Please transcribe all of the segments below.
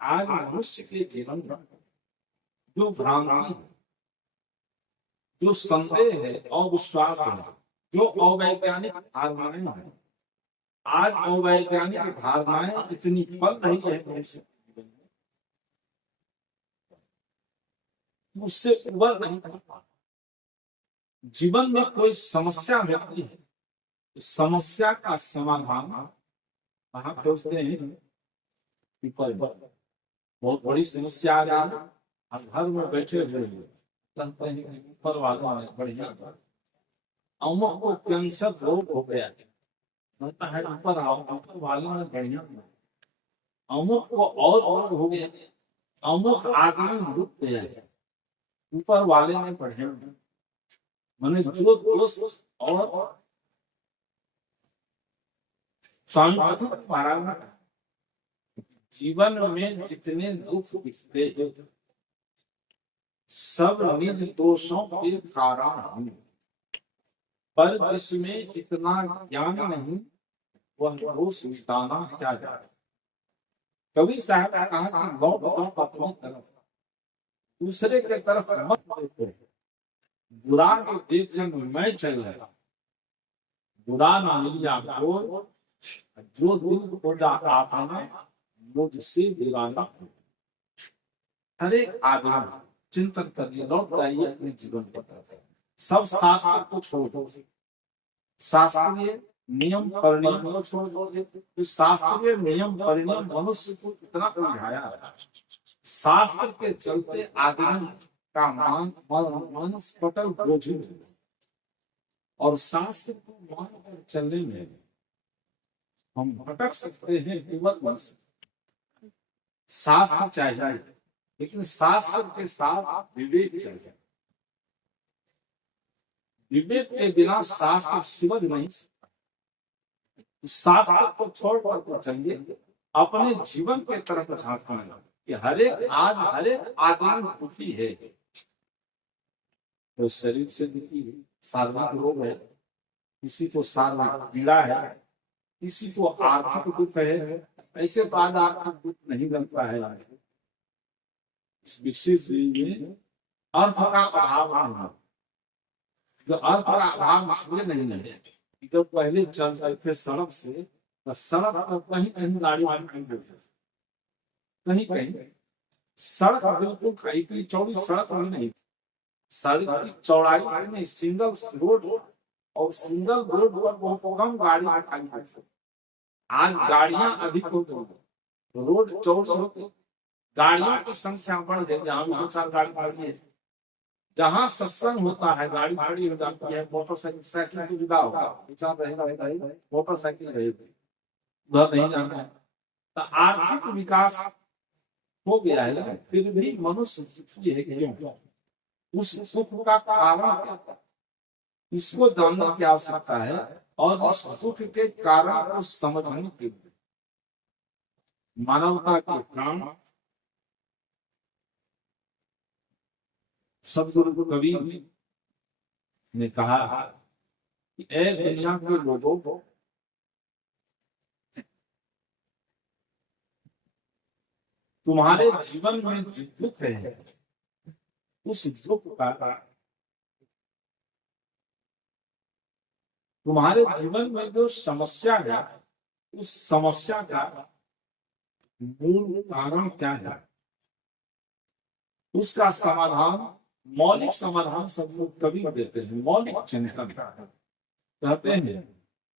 आज मनुष्य के जीवन में जो भ्रांति है, जो संदेह है, अविश्वास है, जो अवैज्ञानिक धारणाएं हैं, आज अवैज्ञानिक धारणाएं इतनी पल रही है मनुष्य के जीवन में, उससे उबर नहीं पाता। जीवन में कोई समस्या होती है, समस्या का समाधान कहाँ खोजते हैं? पीपल। बहुत बड़ी समस्या आ रही है, हम घर में बैठे हुए कहते हैं ऊपर वाला है बढ़िया, अमुक को कैंसर रोग हो गया, कहता है ऊपर आओ, ऊपर वाला ने बढ़िया, अमुक को और रोग हो गया, अमुक आदमी रुक गया है, ऊपर वाले ने बढ़िया। मैंने जो दोस्त और स्वामी महाराज ने जीवन में जितने दुख दिखते हैं सब निज दोषों के कारण हैं, पर जिसमें इतना ज्ञान नहीं वह दोष मिटाना क्या जाए। कबीर साहब ने कहा कि लौट जाओ अपनी तरफ, दूसरे के तरफ मत देखो, बुरा को देख मैं चल रहा, बुरा न मिल आपको, जो दिल खोजा आपने मुझसे बुरा न हो। हर एक आदमी चिंतन करिए, लौट जाइए अपने जीवन की तरफ, सब शास्त्र को छोड़ दो, शास्त्रीय नियम परिणाम को छोड़ दो। शास्त्रीय नियम परिणाम मनुष्य को इतना उलझाया है, शास्त्र के चलते आदमी का मानस पटल बोझिल है, और शास्त्र को मानकर चलने में हम भटक सकते हैं, विवत बन सकते। शास्त्र चाहिए, लेकिन शास्त्र के साथ विवेक चाहिए। विवेक के बिना शास्त्र सुबध नहीं सकता। शास्त्र को छोड़कर तो चलिए, अपने जीवन के तरफ झांकने कि हर एक आदमी दुखी है, तो शरीर से दुखी है, शारीरिक रोग है, किसी को शारीरिक पीड़ा है, किसी को आर्थिक दुख है। ऐसे तो आज आर्थिक दुख नहीं बनता है। विकसित में अर्थ का अभाव नहीं है, तो अर्थ का अभाव इसलिए नहीं है कि जब पहले चल रहे थे सड़क से, तो सड़क पर कहीं कहीं गाड़ी कहीं कहीं सड़क बिल्कुल इतनी चौड़ी सड़क भी नहीं, सड़क की चौड़ाई नहीं, सिंगल रोड, और सिंगल रोड पर बहुत कम गाड़ी दिखाई पड़ती। आज गाड़ियां अधिक हो गई, रोड चौड़ी हो गई, गाड़ियों की संख्या बढ़ गई। जहाँ 2-4 गाड़ी खड़ी है, जहाँ सत्संग होता है गाड़ी खड़ी हो जाती है, मोटरसाइकिल साइकिल की विदा होगा, विचार रहेगा मोटरसाइकिल रहेगी, उधर नहीं जाना है। तो आर्थिक विकास हो गया है, लेकिन फिर भी मनुष्य सुखी है। क्यों? उस सुख का कारण क्या, इसको जानने की आवश्यकता है, और इस सुख के कारण को समझने के लिए मानवता के प्राण सदगुरु कबीर ने कहा कि ऐ दुनिया के लोगों को, तुम्हारे जीवन में जो दुख है, उस दुख का, तुम्हारे जीवन में जो समस्या है, उस समस्या का मूल कारण क्या है, उसका समाधान, मौलिक समाधान सब लोग कभी देते हैं। मौलिक चिंतन कहते हैं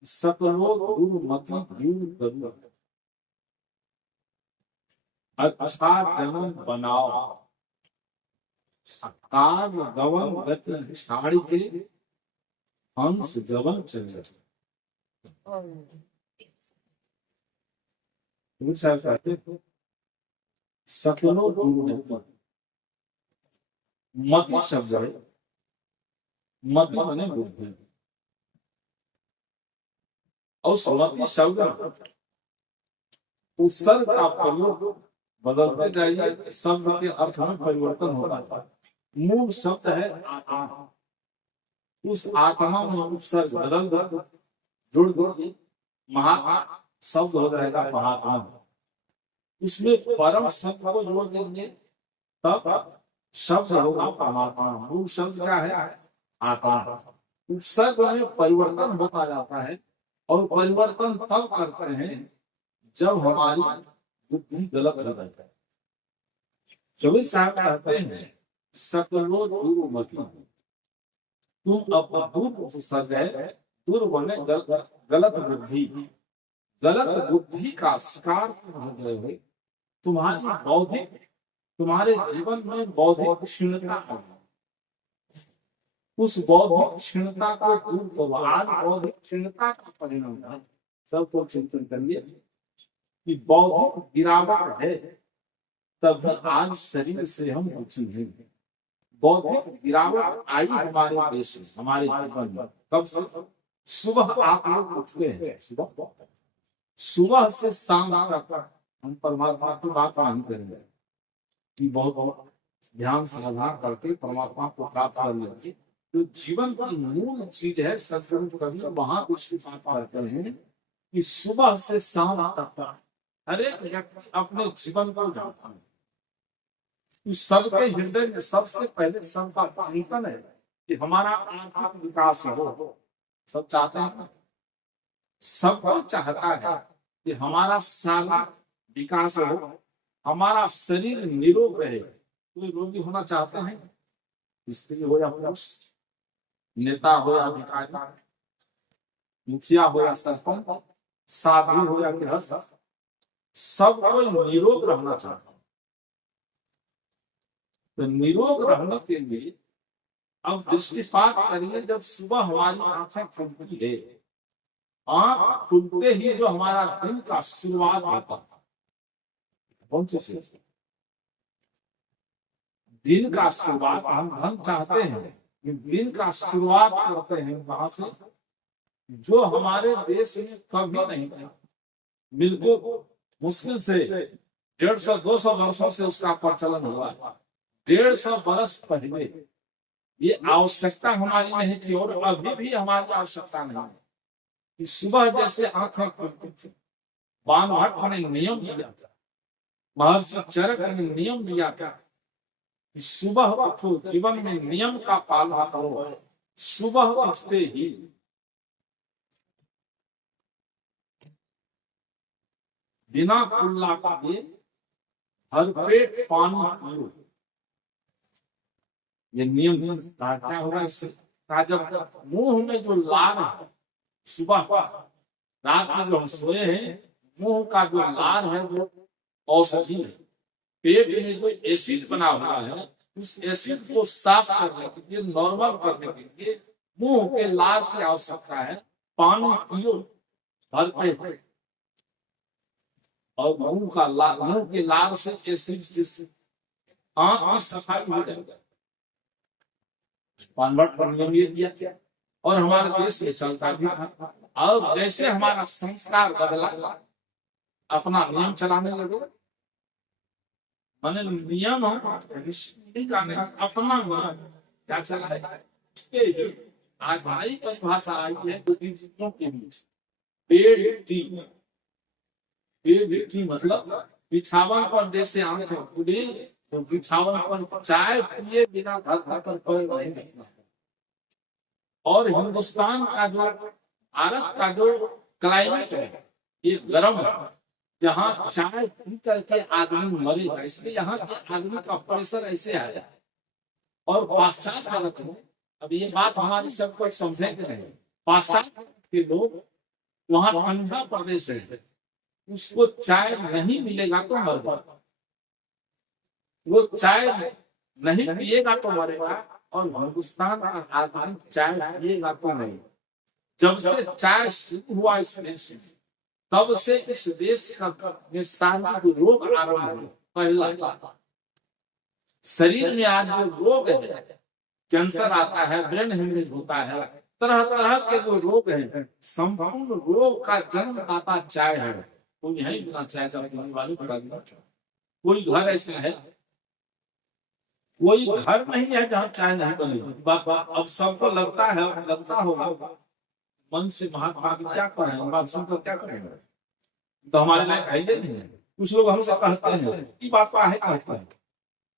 सकलो दुर्मति दूर करो, अच्छा जन्म बनाओ, काग गवन गति छाड़ के हंस गवन चले। सकलो दुर्मति, मति शब्द है, मति माने बुद्धि, और मति शब्द उपसर्ग का प्रयोग बदलते जाइए, शब्द के अर्थ में परिवर्तन हो रहा है। मूल शब्द है आत्मा, उस आत्मा में उपसर्ग बदल कर जुड़ महात्मा शब्द हो जाएगा महात्मा। उसमें परम शब्द को जोड़ देंगे, तब शब्द होगा परमात्मा। मूल शब्द क्या है? आत्मा। उपसर्ग में परिवर्तन होता जाता है, और परिवर्तन तब करते हैं जब हमारी बुद्धि गलत हो जाती है। कबीर साहब कहते हैं, सकलो दुर्मति, तुम अपना उपसर्ग है, दुर्बने गलत बुद्धि, गलत बुद्धि का शिकार तुम हो गए हो। तुम्हारी बौद्धिक, तुम्हारे जीवन में बौद्धिक क्षीणता है, उस बौद्धिक क्षीणता को दूर करो। आज बौद्धिक क्षीणता का परिणाम है, सबको चिंतन करिए कि बौद्धिक गिरावट है, तभी आज शरीर से हम दुखी हैं। बौद्धिक गिरावट आई हमारे देश में, हमारे जीवन में। कब से? सुबह आप लोग उठते हैं, सुबह से शाम तक हम परमात्मा की बात नहीं करेंगे कि बहुत ध्यान साधना करके परमात्मा को प्राप्त कर लेंगे। तो जीवन की मूल चीज है, सदगुरु कभी वहां उसकी बात करते हैं कि सुबह से शाम तक हर एक व्यक्ति अपने जीवन को जानता है। उस सबके हृदय में सबसे पहले सबका चिंतन है कि हमारा आर्थिक विकास हो। सब चाहते हैं, सबको चाहता है कि हमारा शारीरिक विकास हो, हमारा शरीर निरोग रहे। कोई रोगी होना चाहते हैं, स्त्री हो या पुरुष, नेता हो या अधिकारी, मुखिया हो या सरपंच, साधु हो या गृहस्थ, सब कोई निरोग रहना चाहता है। तो निरोग रहने के लिए अब दृष्टिपात करिए, जब सुबह हमारी आंखें खुलती है, आंख खुलते ही जो हमारा दिन का शुरुआत होता है, कौन सी दिन का शुरुआत हम धन चाहते हैं, दिन का शुरुआत करते हैं वहां से, जो हमारे देश में कभी नहीं था। बिल्कुल मुश्किल से 150-200 वर्षों से उसका प्रचलन हुआ है। 150 वर्ष पहले ये आवश्यकता हमारी नहीं थी, और अभी भी हमारी आवश्यकता नहीं है कि सुबह जैसे आंखें खुलती थी। बाणभट्ट ने नियम दिया था, महर्षि चरक ने नियम दिया था कि सुबह उठो, जीवन में नियम का पालन करो। सुबह उठते ही बिना कुल्ला किए भरपेट पानी पियो। ये नियम क्या होगा इससे? जब मुंह में जो लार है, सुबह रात में जो हम सोए हैं, मुंह का जो लार है वो औषधि है। पेट में जो एसिड बना हुआ है, उस एसिड को साफ करने के लिए, नॉर्मल करने के लिए मुंह के लार की आवश्यकता है। पानी पियो भरपेट, और मुंह के लार से एसिड से आंख की सफाई हो जाएगी। बाणभट्ट पर नियम ये दिया क्या, और हमारे देश में चलता भी था। अब जैसे हमारा संस्कार बदला, अपना नियम चलाने लगे। मैंने नियम का नहीं, अपना नियम क्या चलाए। आज नई परिभाषा आई है बुद्धिजीवियों के बीच, पेड टी। पेड टी मतलब बिछावन पर जैसे आंखें खुली तो बिछावन पर चाय पिए बिना घर पर पैर नहीं रखना। और हिंदुस्तान का जो, भारत का जो क्लाइमेट है, ये गर्म है, यहाँ चाय पी करके आदमी मरेगा, इसलिए यहाँ के आदमी का प्रेशर ऐसे आया। और पाश्चात्य भारत में, अब ये बात हमारी सबको समझेंगे नहीं, पाश्चात्य के लोग, वहाँ ठंडा प्रदेश है, उसको चाय नहीं मिलेगा तो मरेगा। वो चाय नहीं पिएगा तो मरेगा, और हिंदुस्तान का आदमी चाय पिएगा तो नहीं। जब से चाय शुरू हुआ इस देश में, तब से इस देश में सारे रोग आरंभ हुए। पहला शरीर में आज जो रोग है, कैंसर आता है, ब्रेन हेमरेज होता है, तरह तरह के जो रोग हैं, संपूर्ण रोग का जन्मदाता चाय है। कोई यही बिना चाय का पीने वाले कोई घर ऐसा है, कोई घर नहीं है जहाँ चाय नहीं बनेगी। अब सबको लगता होगा मन से महात्मा क्या करें, बात सुनकर क्या करेंगे, तो हमारे लायक आइए नहीं है। कुछ लोग हमसे कहते हैं ये बात है कहते हैं,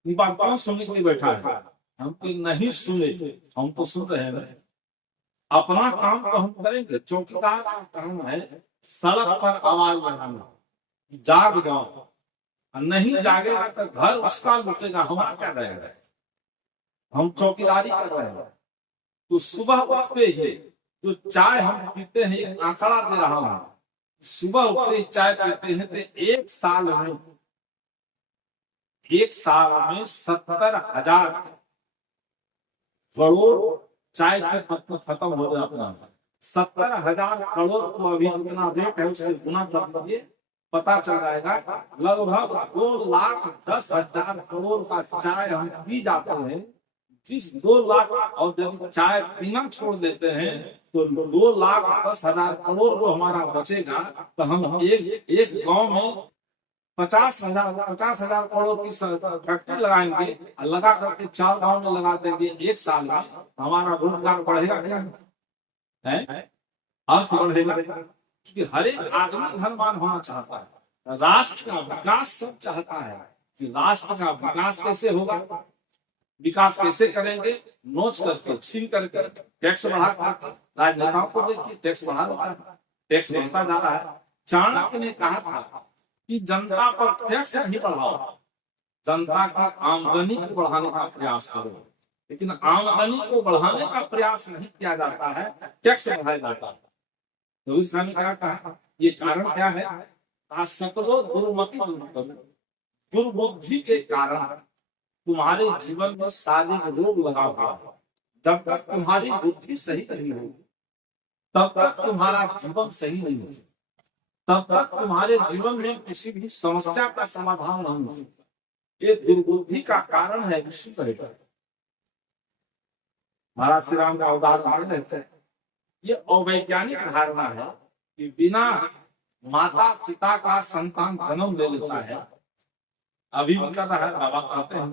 ये बात कौन सुनने के लिए बैठा है? हम तो नहीं सुने, हम तो सुन रहे हैं। अपना काम तो हम करेंगे। चौकीदार का काम है सड़क पर आवाज लगाना, जाग जाओ, नहीं जागेगा तो घर उसका लुटेगा, हमारा क्या रहेगा? हम चौकीदारी कर रहे हैं। तो सुबह उठते ही जो चाय हम पीते हैं, एक आंकड़ा दे रहा हूं, सुबह उठते ही चाय पीते हैं तो एक साल में 70,000 करोड़ चाय की पत्ती खत्म हो जाता है। 70,000 करोड़ को अभी कितना रेट है उससे गुना कर दीजिए, पता चल जाएगा। लगभग 2,10,000 करोड़ का चाय हम पी जाते हैं। जिस 2 लाख, और जब चाय पीना छोड़ देते हैं तो 2,10,000 करोड़ को हमारा बचेगा। तो हम एक गांव में 50,000 करोड़ की फैक्ट्री लगाएंगे, लगा करके 4 गांव में लगा देंगे एक साल में, हमारा रोजगार बढ़ेगा क्या है? अर्थ बढ़ेगा। क्योंकि हर एक आदमी धनवान होना चाहता है। राष्ट्र का विकास सब चाहता है कि राष्ट्र का विकास कैसे होगा, विकास कैसे करेंगे? नोच करके, छीन करके, टैक्स बढ़ा करके। राजनेताओं को देखिए, टैक्स बढ़ा रहा है, टैक्स बढ़ता जा रहा है। चाणक्य ने कहा था कि जनता पर टैक्स नहीं बढ़ाओ, जनता की आमदनी को बढ़ाने का प्रयास करो। लेकिन आमदनी को बढ़ाने का प्रयास नहीं किया जाता है, टैक्स बढ़ाया जाता है। तो स्वामी क्या कहा, ये कारण क्या है? सकलो दुर्मति दुर्बुद्धि के कारण तुम्हारे जीवन में शारीरिक रोग लगा हुआ है। जब तक तुम्हारी बुद्धि सही नहीं होगी, तब तक तुम्हारा जीवन सही नहीं हो सकता, तब तक तुम्हारे जीवन में किसी भी समस्या का समाधान नहीं हो सकता। ये दुर्बुद्धि का कारण है। विष्णु कहता है, महाराज श्री राम का उदाहरण रहते हैं। ये अवैज्ञानिक धारणा है कि बिना माता पिता का संतान जन्म ले लेता है। अभी भी कर रहा है, बाबा कहते हैं,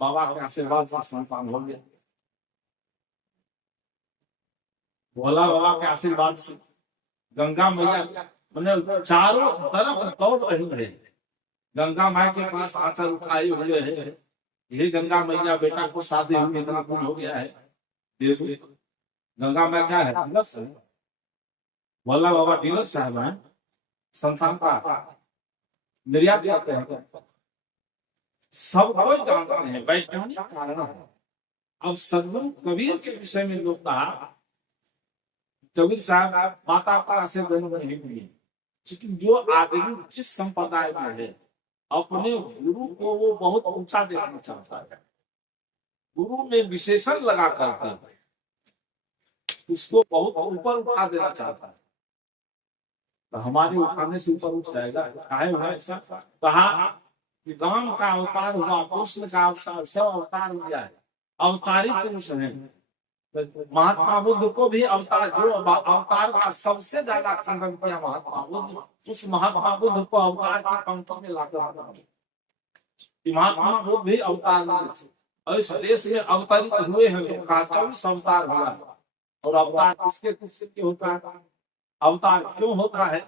बाबा के आशीर्वाद से संतान हो गया, भोला बाबा के आशीर्वाद से। गंगा मैया मैंने चारों तरफ दौड़ रही है, गंगा माई के पास आंचल उठाए हुए है। ये गंगा मैया, बेटा को शादी हुई इतना दिन हो गया है, गंगा माई क्या है? डीलर है। भोला बाबा डीलर साहब है, संतान का निर्यात करते हैं। सब कोई जानते हैं, वैज्ञानिक कारण है। अब सदगुरु कबीर के विषय में लोग कहा, कबीर साहब माता पिता से जन्म नहीं हुए, लेकिन जो आदमी जिस संप्रदाय में है, अपने गुरु को वो बहुत ऊंचा देखना चाहता है। गुरु में विशेषण लगा करके उसको बहुत ऊपर उठा देना चाहता है। तो हमारे उठाने से ऊपर उठ जाएगा। काहे हुआ ऐसा? कहा कि राम का अवतार हुआ, कृष्ण का अवतार, सब अवतार हुआ है, अवतारी पुरुष है। महात्मा बुद्ध को भी अवतार, जो अवतार का सबसे ज्यादा खंडन किया महात्मा बुद्ध, उस महात्मा बुद्ध को अवतार की पंक्ति में लाकर महात्मा बुद्ध भी अवतार थे। और इस देश में अवतरित हुए हैं लोग का 24 अवतार हुआ है। और अवतार किसके किसके होता है? अवतार क्यों होता है?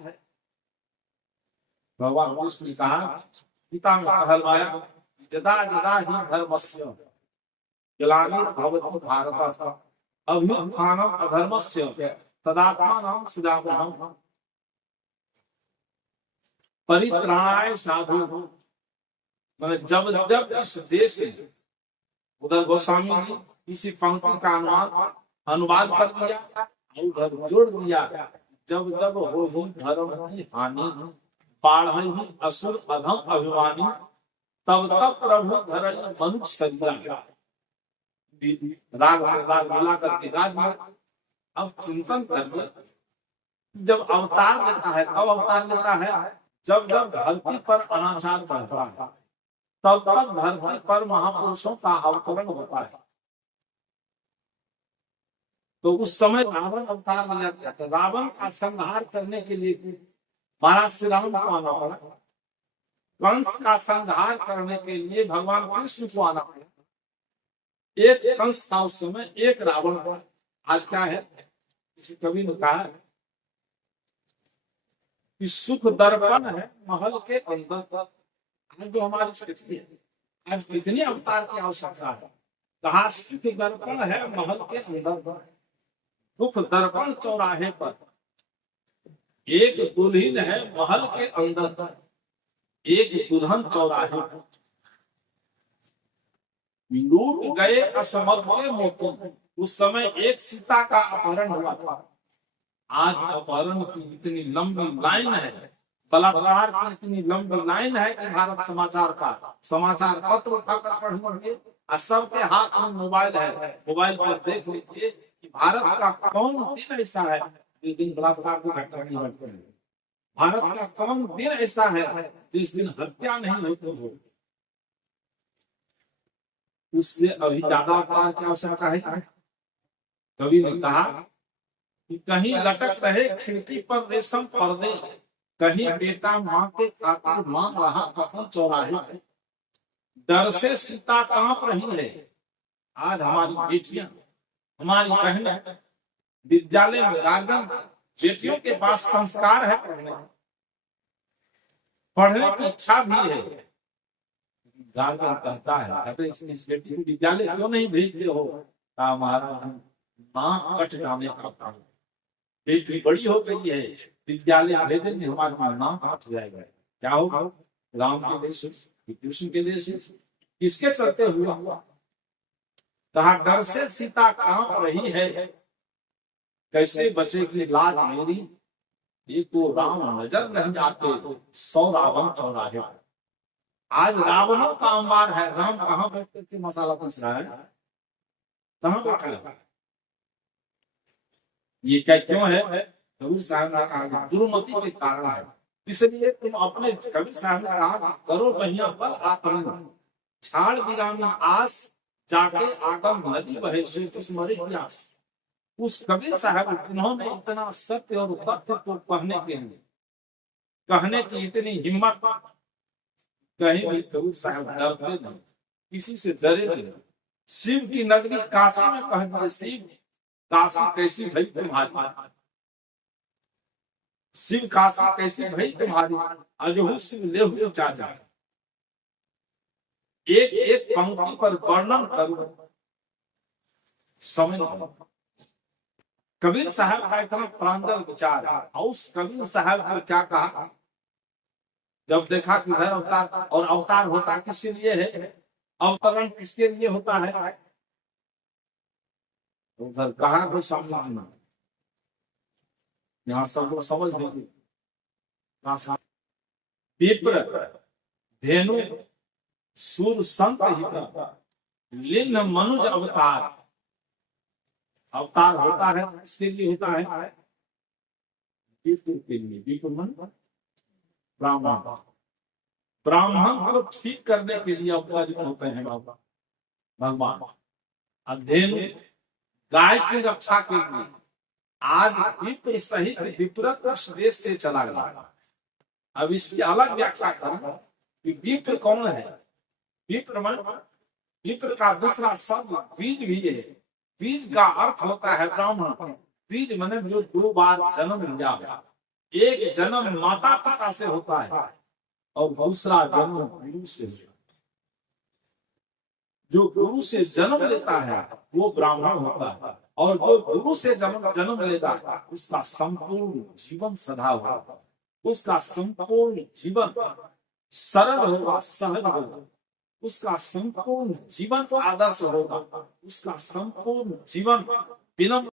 भगवान कृष्ण ने कहा, गीता में कहलवाया, जदा जदा ही धर्मस्य ग्लानिर्भवति भारत अभ्युत्थानम् अधर्मस्य तदात्मानं सुजाताः परित्राणाय साधु। जब जब इस देश में, उधर गोस्वामी जी इसी पंक्ति का अनुवाद कर दिया, उधर जोड़ दिया, जब जब हो धर्म की हानि, बाढ़हि असुर अधम अभिमानी, तब तब प्रभु धरणी मनुष्य सज्जा। राग राग मिला करके राज में अब चिंतन कर, जब अवतार लेता है, कब अवतार लेता है? जब जब धरती पर अनाचार बढ़ता है, तब तब धरती पर महापुरुषों का अवतरण होता है। तो उस समय रावण अवतार में जाता है। रावण का संहार करने के लिए महाराज श्री राम को आना पड़ा, कंस का संहार करने के लिए भगवान कृष्ण को आना पड़ा। एक कंस था उस समय, एक रावण था। आज क्या है? किसी कवि ने कहा कि सुख दर्पण है महल के अंदर। आज जो हमारी स्थिति है, आज कितनी अवतार की आवश्यकता है। कहा सुख दर्पण है महल के अंदर, दुख दर्पण चौराहे पर। एक दुल्हन है महल के अंदर, एक दुल्हन चौराहे पर। लूट गए असमर्थ के मोती। उस समय एक सीता का अपहरण हुआ था। आज अपहरण की इतनी लंबी लाइन है, बलात्कार की इतनी लंबी लाइन है कि भारत समाचार का समाचार पत्र उठाकर पढ़ेंगे और सबके हाथ में मोबाइल है। मोबाइल पर देख लीजिए कि भारत का कौन दिन ऐसा है जिस दिन बलात्कार की घटना नहीं घटती है। भारत का कौन दिन ऐसा है जिस दिन हत्या नहीं होती हो। उससे अभी ज्यादा अवतार की आवश्यकता है। कवि ने कहा कि कहीं लटक रहे खिड़की पर रेशम पर्दे, कहीं बेटा माँ के खातिर मांग रहा कफन चौराहे पे। डर से सीता कांप रही है। आज हमारी बेटियां, हमारी बहनें विद्यालय में, गार्जियन बेटियों के पास संस्कार है, पढ़ने की इच्छा भी है। गार्जियन कहता है तो इस बेटी को विद्यालय क्यों नहीं भेजते हो? हमारा माँ कट जाने का काम, बेटी बड़ी हो गई है, विद्यालय भेजेंगे हमारा नाम कट जाएगा। क्या होगा? राम के देश, कृष्ण के देश, किसके चलते हुआ? कहा डर से सीता कांप रही है, कैसे बचेगी लाज मेरी। ये तो राम नजर नहीं आते, 100 रावण चौराहे। आज रावणों का अंबार है, राम कहाँ बैठते थे मसाला पीस रहा है? कहाँ बैठा है? ये क्या क्यों है? कबीर साहब ने कहा दुर्मति के कारण है। इसलिए तुम अपने, कबीर साहब ने कहा करो बहिया बल आत्म, छाड़ विरामी आस, जाके आगम नदी बहे सुमरे प्यास। उस कबीर साहब उन्होंने इतना सत्य और तथ्य को कहने के लिए, कहने की इतनी हिम्मत, कहीं भी कबीर साहब डरते नहीं, किसी से डरे नहीं। शिव की नगरी काशी में कह दिए, शिव काशी कैसी भई तुम्हारी, शिव काशी कैसी भई तुम्हारी, अजहू शिव लेहू चाचा। एक एक पंक्ति पर वर्णन करूं, समझ कबीर साहब का इतना प्रांजल विचार है। और उस कबीर साहब ने क्या कहा जब देखा कि इधर अवतार, और अवतार होता किसके लिए है, अवतरण किसके लिए होता है? उधर कहा को समझना, यहाँ सब लोग समझ लीजिए। विप्र धेनु सूर संत हित लिन मनुज अवतार। अवतार होता है किसके लिए होता है? विप्र के लिए। विप्र मन ब्राह्मण, ब्राह्मण को ठीक करने के लिए अवतारित होते हैं भगवान। अध्ययन गाय की रक्षा के लिए। आज विप्र सहित विप्रत उस देश से चला गया। अब इसकी अलग व्याख्या करें कि विप्र कौन है। विप्र मन, विप्र का दूसरा शब्द बीज भी है। बीज का अर्थ होता है ब्राह्मण। बीज माने जो 2 बार जन्म लिया। एक जन्म माता पिता से होता है और दूसरा जन्म गुरु से। जो गुरु से जन्म लेता है वो ब्राह्मण होता है, और जो गुरु से जन्म लेता है उसका संपूर्ण जीवन सदा होगा, उसका संपूर्ण जीवन सरल होगा, सहज होगा, उसका संपूर्ण जीवन आदर्श होगा, उसका संपूर्ण जीवन विनम्र